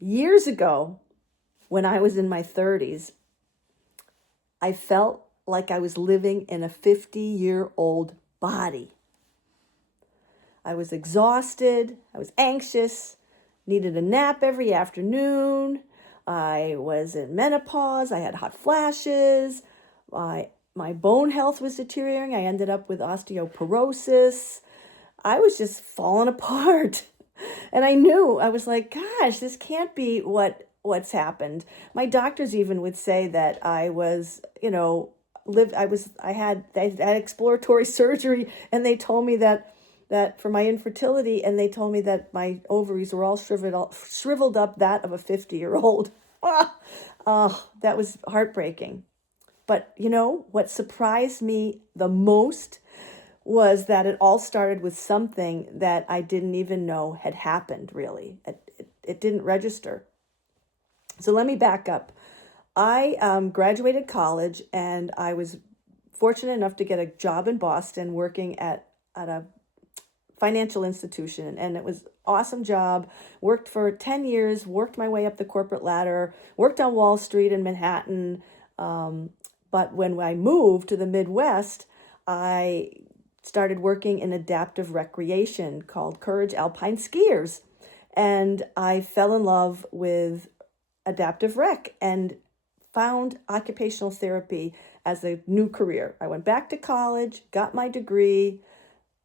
Years ago, when I was in my 30s, I felt like I was living in a 50-year-old body. I was exhausted, I was anxious, needed a nap every afternoon. I was in menopause, I had hot flashes, my bone health was deteriorating. I ended up with osteoporosis. I was just falling apart. And I knew, I was like, gosh, this can't be what's happened. My doctors even would say that I was, I had exploratory surgery, and they told me that for my infertility, and they told me that my ovaries were all shriveled up, that of a 50-year-old. Oh, that was heartbreaking. But what surprised me the most was that it all started with something that I didn't even know had happened, really. It didn't register. So let me back up. I graduated college, and I was fortunate enough to get a job in Boston working at a financial institution, and it was awesome job. Worked for 10 years, worked my way up the corporate ladder, worked on Wall Street in Manhattan. But when I moved to the Midwest, I started working in adaptive recreation called Courage Alpine Skiers. And I fell in love with adaptive rec and found occupational therapy as a new career. I went back to college, got my degree,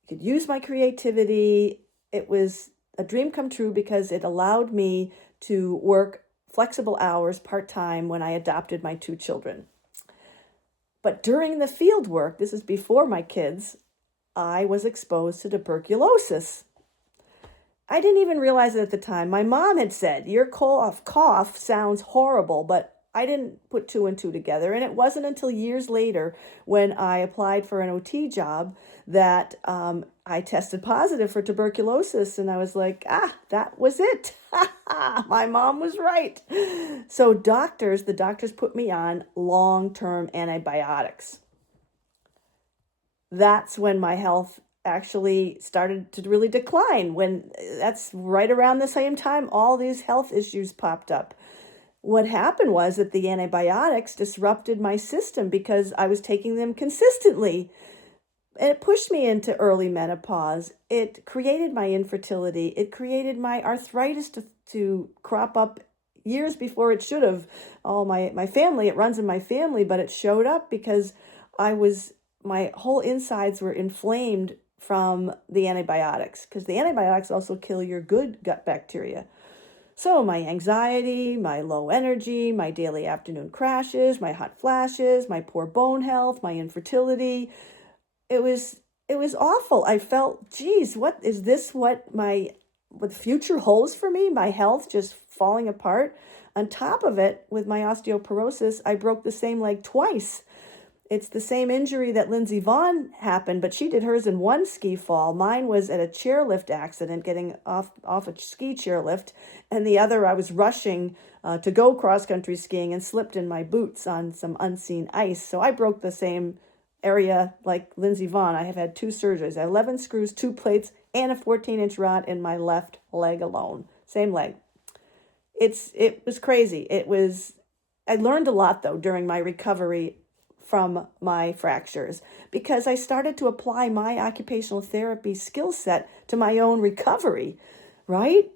could use my creativity. It was a dream come true because it allowed me to work flexible hours part-time when I adopted my two children. But during the field work, this is before my kids, I was exposed to tuberculosis. I didn't even realize it at the time. My mom had said, your cough sounds horrible, but I didn't put two and two together. And it wasn't until years later, when I applied for an OT job, that I tested positive for tuberculosis. And I was like, that was it. My mom was right. So the doctors put me on long-term antibiotics. That's when my health actually started to really decline. When that's right around the same time all these health issues popped up. What happened was that the antibiotics disrupted my system because I was taking them consistently. And it pushed me into early menopause. It created my infertility. It created my arthritis to crop up years before it should have. All my family, it runs in my family, but it showed up because my whole insides were inflamed from the antibiotics, because the antibiotics also kill your good gut bacteria. So my anxiety, my low energy, my daily afternoon crashes, my hot flashes, my poor bone health, my infertility, it was it was awful. I felt, geez, what is this? What the future holds for me? My health just falling apart. On top of it, with my osteoporosis, I broke the same leg twice. It's the same injury that Lindsey Vonn happened, but she did hers in one ski fall. Mine was at a chairlift accident, getting off a ski chairlift, and the other I was rushing to go cross country skiing and slipped in my boots on some unseen ice. So I broke the same area like Lindsey Vonn. I have had two surgeries, 11 screws, two plates, and a 14-inch rod in my left leg alone. Same leg. It was crazy. I learned a lot though during my recovery from my fractures, because I started to apply my occupational therapy skill set to my own recovery, right?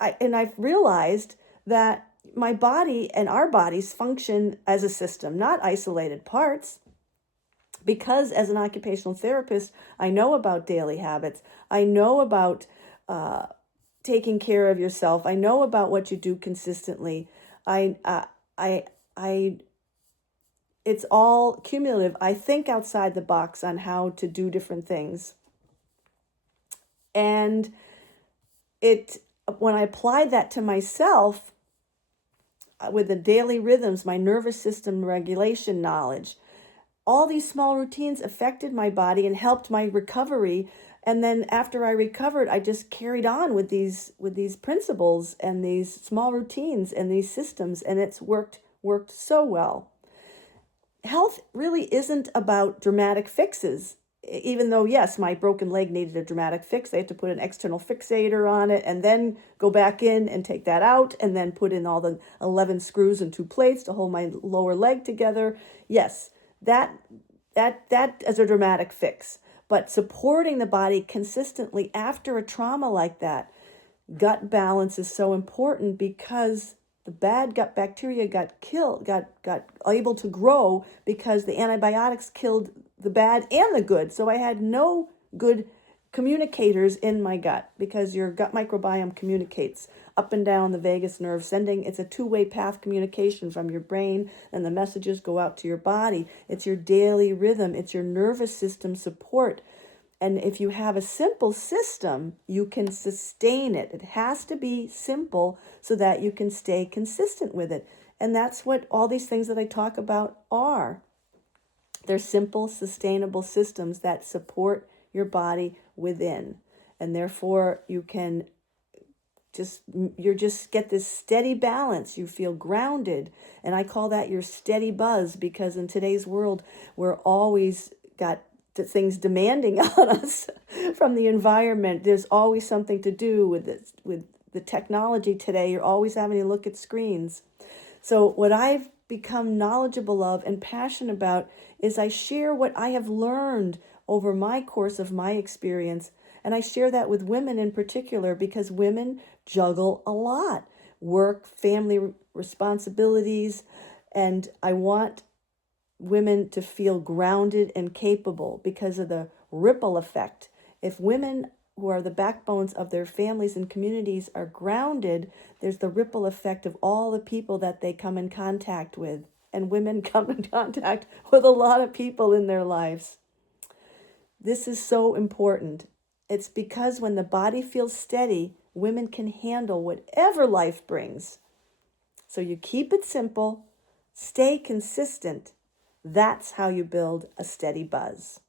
I've realized that my body and our bodies function as a system, not isolated parts. Because as an occupational therapist, I know about daily habits. I know about uh, taking care of yourself. I know about what you do consistently. I, uh, I, it's all cumulative. I think outside the box on how to do different things. And it, when I applied that to myself with the daily rhythms, my nervous system regulation knowledge, all these small routines affected my body and helped my recovery. And then after I recovered, I just carried on with these principles and these small routines and these systems, and it's worked so well. Health really isn't about dramatic fixes. even though, yes, my broken leg needed a dramatic fix, they had to put an external fixator on it and then go back in and take that out and then put in all the 11 screws and 2 plates to hold my lower leg together. Yes, that is a dramatic fix. But supporting the body consistently after a trauma like that, gut balance is so important because the bad gut bacteria got killed, got able to grow because the antibiotics killed the bad and the good. So I had no good communicators in my gut because your gut microbiome communicates up and down the vagus nerve, it's a two-way path communication from your brain, and the messages go out to your body. It's your daily rhythm, it's your nervous system support. And if you have a simple system, you can sustain it. It has to be simple so that you can stay consistent with it. And that's what all these things that I talk about are. They're simple, sustainable systems that support your body within. And therefore, you just get this steady balance. You feel grounded. And I call that your steady buzz because in today's world, we're always got things demanding on us from the environment. There's always something to do with this, with the technology today. You're always having to look at screens. So what I've become knowledgeable of and passionate about is I share what I have learned over my course of my experience. And I share that with women in particular because women juggle a lot: work, family responsibilities, and I want women to feel grounded and capable because of the ripple effect. If women who are the backbones of their families and communities are grounded, there's the ripple effect of all the people that they come in contact with. And women come in contact with a lot of people in their lives. This is so important. It's because when the body feels steady, women can handle whatever life brings. So you keep it simple, stay consistent. That's how you build a steady buzz.